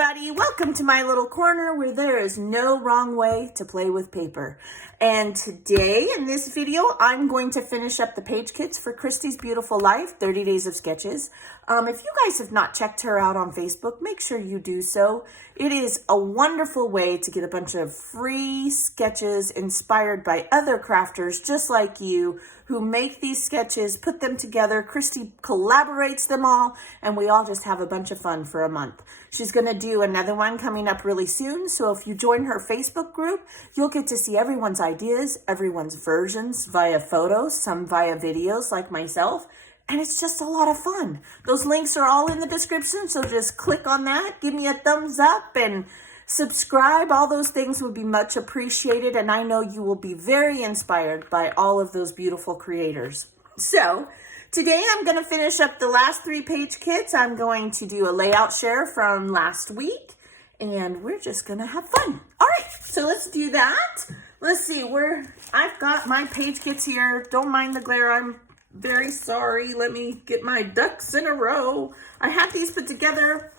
everybody, welcome to my little corner where there is no wrong way to play with paper. And today in this video, I'm going to finish up the page kits for Christy's Beautiful Life, 30 Days of Sketches. If you guys have not checked her out on Facebook, make sure you do so. It is a wonderful way to get a bunch of free sketches inspired by other crafters just like you who make these sketches, put them together. Christy collaborates them all, and we all just have a bunch of fun for a month. She's going to do another one coming up really soon, so if you join her Facebook group, you'll get to see everyone's ideas, everyone's versions via photos, some via videos like myself, and it's just a lot of fun. Those links are all in the description, so just click on that, give me a thumbs up, and subscribe. All those things would be much appreciated, and I know you will be very inspired by all of those beautiful creators. So today I'm going to finish up the last 3 page kits. I'm going to do a layout share from last week, and we're just going to have fun. All right, so let's do that. Let's see where I've got my page kits here. Don't mind the glare. I'm very sorry. Let me get my ducks in a row. I had these put together,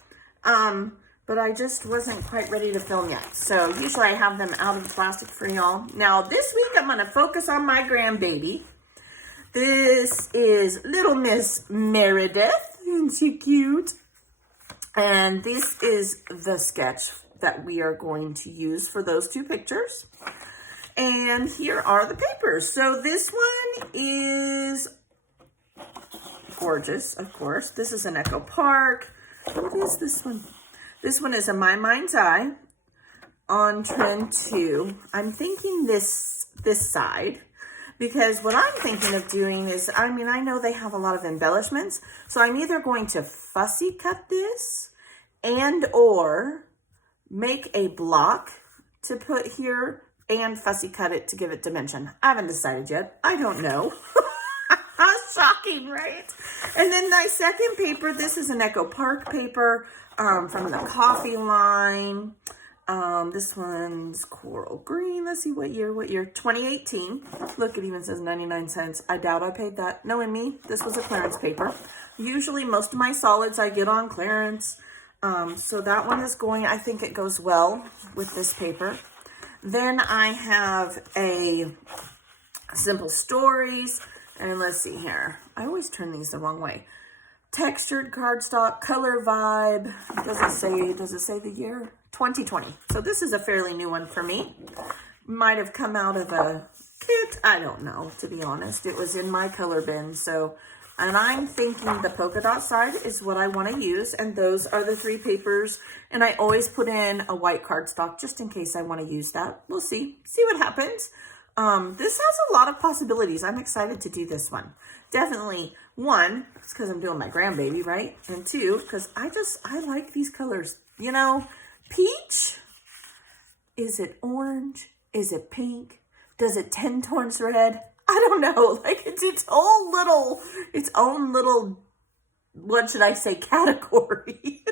but I just wasn't quite ready to film yet. So usually I have them out of the plastic for y'all. Now this week I'm going to focus on my grandbaby. This is Little Miss Meredith. Isn't she cute? And this is the sketch that we are going to use for those 2 pictures. And here are the papers. So this one is gorgeous, of course. This is an Echo Park. What is this one? This one is a My Mind's Eye on trend 2. I'm thinking this side, because what I'm thinking of doing is, I know they have a lot of embellishments, so I'm either going to fussy cut this and or make a block to put here and fussy cut it to give it dimension. I haven't decided yet. I don't know. Shocking, right? And then my second paper, this is an Echo Park paper from the coffee line. This one's coral green. Let's see what year, 2018. Look, it even says 99 cents. I doubt I paid that. Knowing me, this was a clearance paper. Usually most of my solids I get on clearance. So that one is going, I think it goes well with this paper. Then I have a Simple Stories. And let's see here. I always turn these the wrong way. Textured cardstock, color vibe. Does it say the year? 2020. So this is a fairly new one for me. Might have come out of a kit. I don't know, to be honest. It was in my color bin. So, and I'm thinking the polka dot side is what I want to use. And those are the 3 papers. And I always put in a white cardstock just in case I want to use that. We'll see. See what happens. This has a lot of possibilities. I'm excited to do this one. Definitely, 1, it's because I'm doing my grandbaby, right? And 2, because I like these colors. You know, peach, is it orange? Is it pink? Does it tend towards red? I don't know. Like its own little, what should I say, category.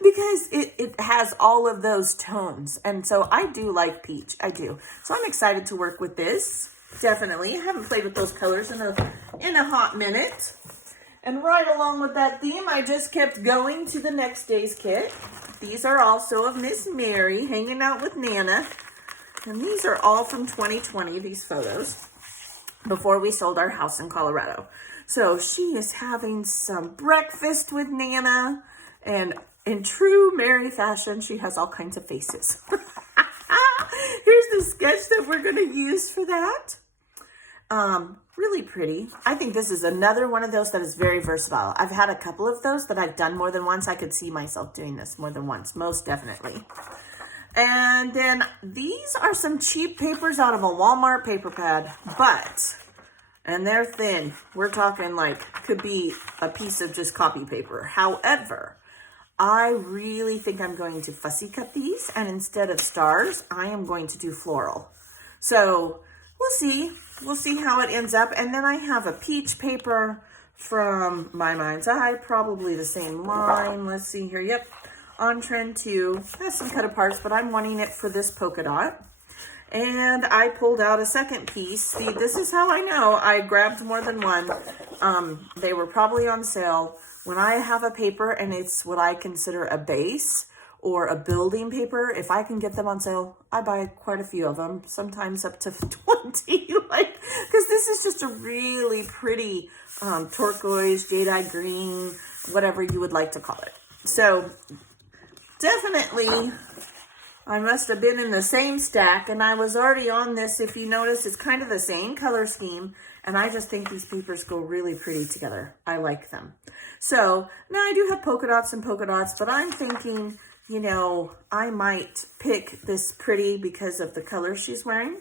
Because it has all of those tones. And so I do like peach. I do. So I'm excited to work with this. Definitely. I haven't played with those colors in a hot minute. And right along with that theme, I just kept going to the next day's kit. These are also of Miss Mary hanging out with Nana. And these are all from 2020, these photos, before we sold our house in Colorado. So she is having some breakfast with Nana. And in true Mary fashion, she has all kinds of faces. Here's the sketch that we're going to use for that. Really pretty. I think this is another one of those that is very versatile. I've had a couple of those that I've done more than once. I could see myself doing this more than once, most definitely. And then these are some cheap papers out of a Walmart paper pad, and they're thin. We're talking like could be a piece of just copy paper. However, I really think I'm going to fussy cut these, and instead of stars, I am going to do floral. So we'll see. We'll see how it ends up. And then I have a peach paper from My Mind's Eye, probably the same line. Let's see here. Yep, on trend 2. Has some cut aparts, but I'm wanting it for this polka dot. And I pulled out a second piece. See, this is how I know I grabbed more than one. They were probably on sale. When I have a paper and it's what I consider a base, or a building paper. If I can get them on sale, I buy quite a few of them, sometimes up to 20, like, because this is just a really pretty turquoise, jadeite green, whatever you would like to call it. So definitely, I must have been in the same stack, and I was already on this. If you notice, it's kind of the same color scheme, and I just think these papers go really pretty together. I like them. So now I do have polka dots and polka dots, but I'm thinking, you know, I might pick this pretty because of the color she's wearing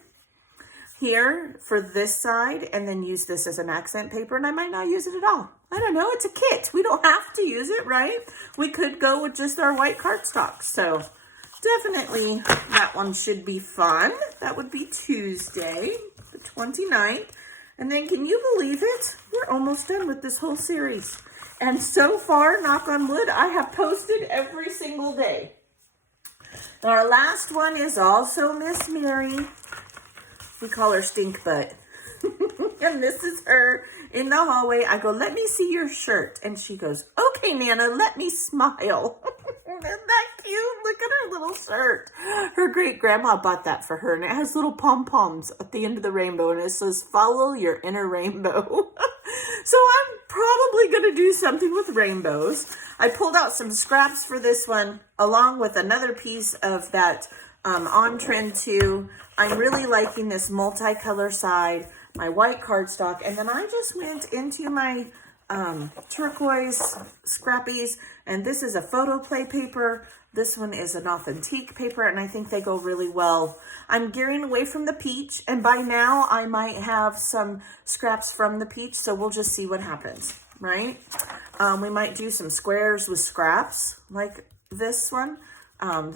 here for this side, and then use this as an accent paper, and I might not use it at all. I don't know, it's a kit. We don't have to use it, right? We could go with just our white cardstock. So definitely that one should be fun. That would be Tuesday, the 29th. And then can you believe it? We're almost done with this whole series. And so far, knock on wood, I have posted every single day. Our last one is also Miss Mary. We call her Stink Butt. And this is her in the hallway. I go, let me see your shirt. And she goes, okay, Nana, let me smile. Isn't that cute? Look at her little shirt. Her great grandma bought that for her. And it has little pom-poms at the end of the rainbow. And it says, follow your inner rainbow. So I'm probably going to do something with rainbows. I pulled out some scraps for this one, along with another piece of that On Trend 2. I'm really liking this multicolor side, my white cardstock, and then I just went into my turquoise scrappies, and this is a photo play paper. This one is an authentique paper, and I think they go really well. I'm gearing away from the peach, and by now I might have some scraps from the peach, so we'll just see what happens, right? We might do some squares with scraps like this one.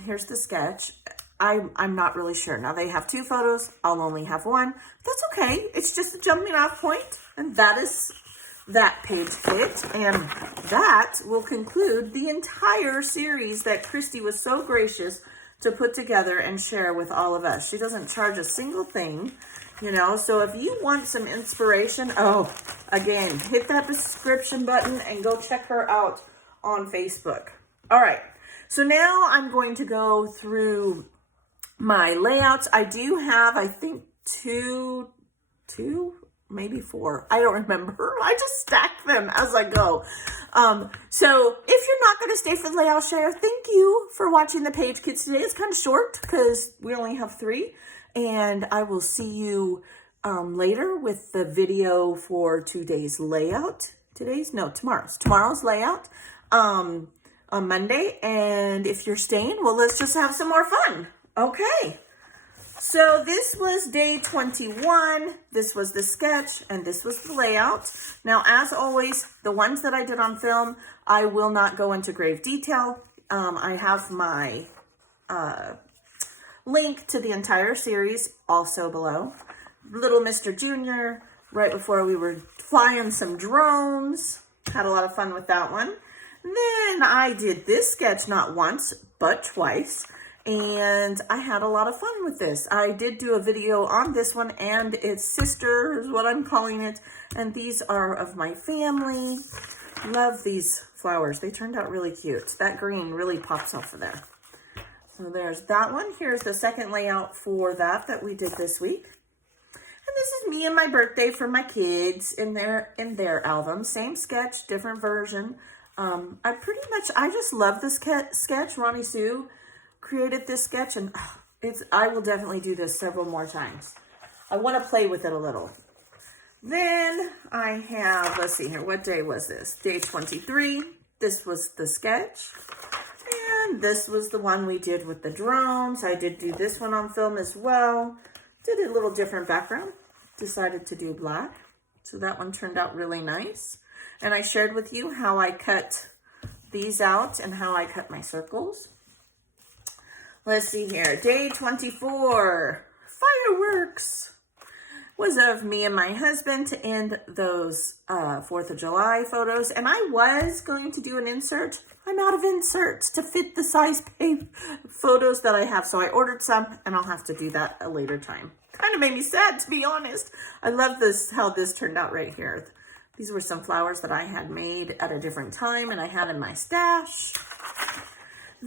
Here's the sketch. I'm not really sure. Now they have 2 photos. I'll only have 1. That's okay. It's just a jumping off point. And that is that page kit. And that will conclude the entire series that Christy was so gracious to put together and share with all of us. She doesn't charge a single thing, you know. So if you want some inspiration, again, hit that subscription button and go check her out on Facebook. All right. So now I'm going to go through my layouts. I do have, I think, two, maybe 4. I don't remember. I just stack them as I go. So if you're not going to stay for the layout share, thank you for watching the page kits today. It's kind of short because we only have 3. And I will see you later with the video for today's layout. Tomorrow's layout on Monday. And if you're staying, well, let's just have some more fun. Okay, so this was day 21, this was the sketch, and this was the layout. Now, as always, the ones that I did on film, I will not go into grave detail. I have my link to the entire series also below. Little Mr. Junior, right before we were flying some drones. Had a lot of fun with that one. Then I did this sketch not once, but twice. And I had a lot of fun with this. I did do a video on this one and its sister is what I'm calling it. And these are of my family. Love these flowers. They turned out really cute. That green really pops off of there. So there's that one. Here's the second layout for that we did this week. And this is me and my birthday for my kids in their album. Same sketch, different version. I just love this sketch. Ronnie Sue created this sketch, and I will definitely do this several more times. I want to play with it a little. Then I have, let's see here, what day was this? Day 23. This was the sketch. And this was the one we did with the drones. I did do this one on film as well. Did a little different background. Decided to do black. So that one turned out really nice. And I shared with you how I cut these out and how I cut my circles. Let's see here. Day 24. Fireworks. Was of me and my husband to end those 4th of July photos. And I was going to do an insert. I'm out of inserts to fit the size photos that I have. So I ordered some, and I'll have to do that a later time. Kind of made me sad, to be honest. I love this, how this turned out right here. These were some flowers that I had made at a different time and I had in my stash.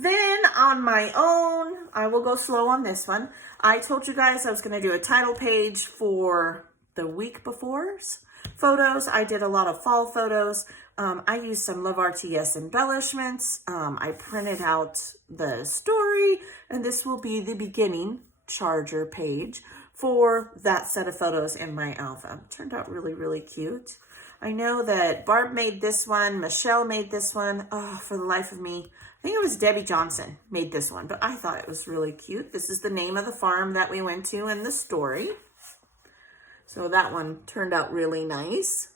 Then on my own, I will go slow on this one. I told you guys I was going to do a title page for the week before's photos. I did a lot of fall photos. I used some Love RTS embellishments. I printed out the story, and this will be the beginning charger page for that set of photos in my album. Turned out really, really cute. I know that Barb made this one, Michelle made this one. Oh, for the life of me, I think it was Debbie Johnson made this one, but I thought it was really cute. This is the name of the farm that we went to in the story. So that one turned out really nice.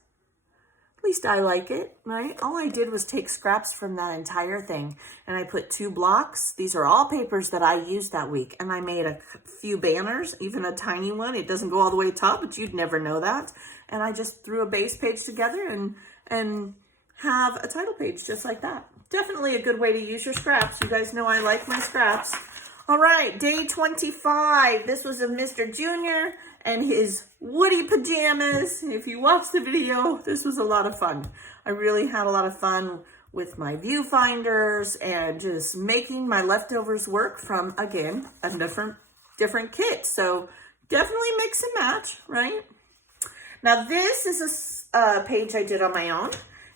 At least I like it, right? All I did was take scraps from that entire thing, and I put 2 blocks. These are all papers that I used that week, and I made a few banners, even a tiny one. It doesn't go all the way to the top, but you'd never know that. And I just threw a base page together and have a title page just like that. Definitely a good way to use your scraps. You guys know I like my scraps. All right, day 25. This was of Mr. Junior and his Woody pajamas. If you watched the video, this was a lot of fun. I really had a lot of fun with my viewfinders and just making my leftovers work from, again, a different kit. So definitely mix and match, right? Now this is a page I did on my own,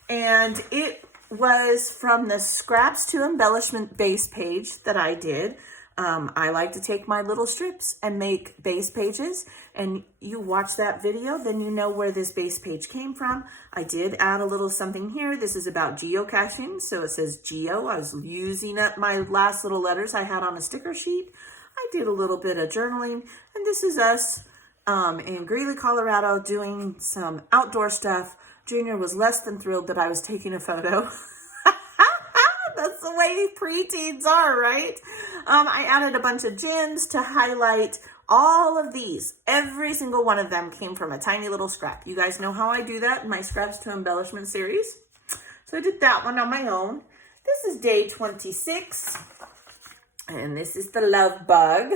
and it was from the Scraps to Embellishment base page that I did. I like to take my little strips and make base pages, and you watch that video, then you know where this base page came from. I did add a little something here. This is about geocaching, so it says geo. I was using up my last little letters I had on a sticker sheet. I did a little bit of journaling, and this is us in Greeley, Colorado, doing some outdoor stuff. Junior was less than thrilled that I was taking a photo. That's the way preteens are, right? I added a bunch of gems to highlight all of these. Every single one of them came from a tiny little scrap. You guys know how I do that in my Scraps to Embellishment series. So I did that one on my own. This is day 26. And this is the love bug.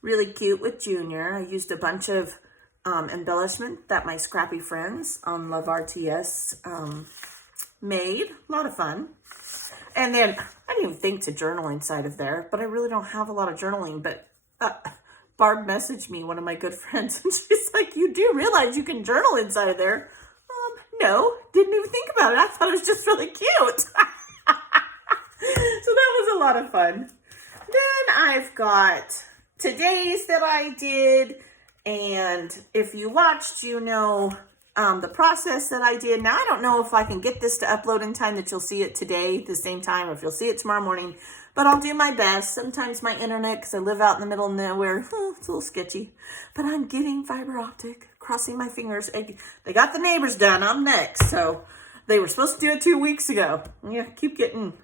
Really cute with Junior. I used a bunch of embellishment that my scrappy friends on Love RTS made. A lot of fun. And then I didn't even think to journal inside of there, but I really don't have a lot of journaling. But Barb messaged me, one of my good friends, and she's like, "You do realize you can journal inside of there?" No, didn't even think about it. I thought it was just really cute. So that was a lot of fun. Then I've got today's that I did, and if you watched, you know the process that I did. Now, I don't know if I can get this to upload in time that you'll see it today at the same time, or if you'll see it tomorrow morning, but I'll do my best. Sometimes my internet, because I live out in the middle of nowhere, it's a little sketchy, but I'm getting fiber optic, crossing my fingers. They got the neighbors done. I'm next. So they were supposed to do it 2 weeks ago. Yeah, keep getting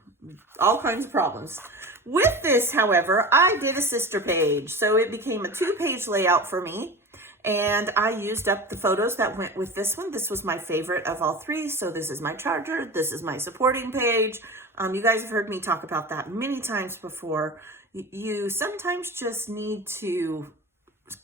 all kinds of problems. With this, however, I did a sister page. So it became a 2-page layout for me. And I used up the photos that went with this one. This was my favorite of all 3. So this is my charger. This is my supporting page. You guys have heard me talk about that many times before. You sometimes just need to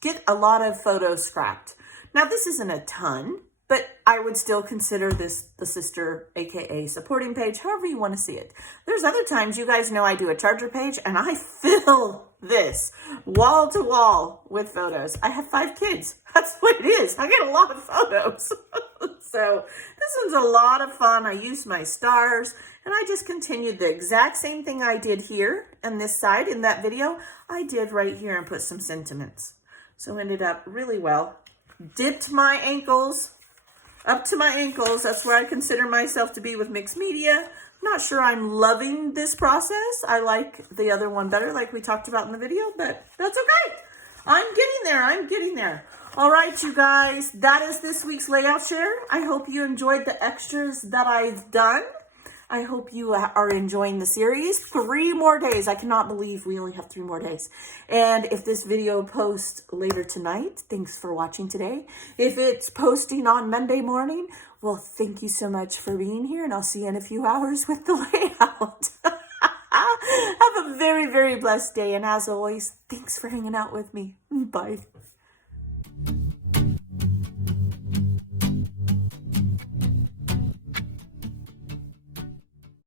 get a lot of photos scrapped. Now, this isn't a ton, but I would still consider this the sister, aka supporting page, however you want to see it. There's other times, you guys know I do a charger page, and I fill this wall to wall with photos. I have 5 kids. That's what it is. I get a lot of photos. So this one's a lot of fun. I used my stars, and I just continued the exact same thing I did here on this side in that video. I did right here and put some sentiments. So ended up really well. Dipped my ankles up to my ankles. That's where I consider myself to be with mixed media. Not sure I'm loving this process. I like the other one better, like we talked about in the video, but that's okay. I'm getting there. I'm getting there. All right, you guys, that is this week's layout share. I hope you enjoyed the extras that I've done. I hope you are enjoying the series. 3 more days. I cannot believe we only have 3 more days. And if this video posts later tonight, thanks for watching today. If it's posting on Monday morning, well, thank you so much for being here, and I'll see you in a few hours with the layout. Have a very, very blessed day, and as always, thanks for hanging out with me. Bye.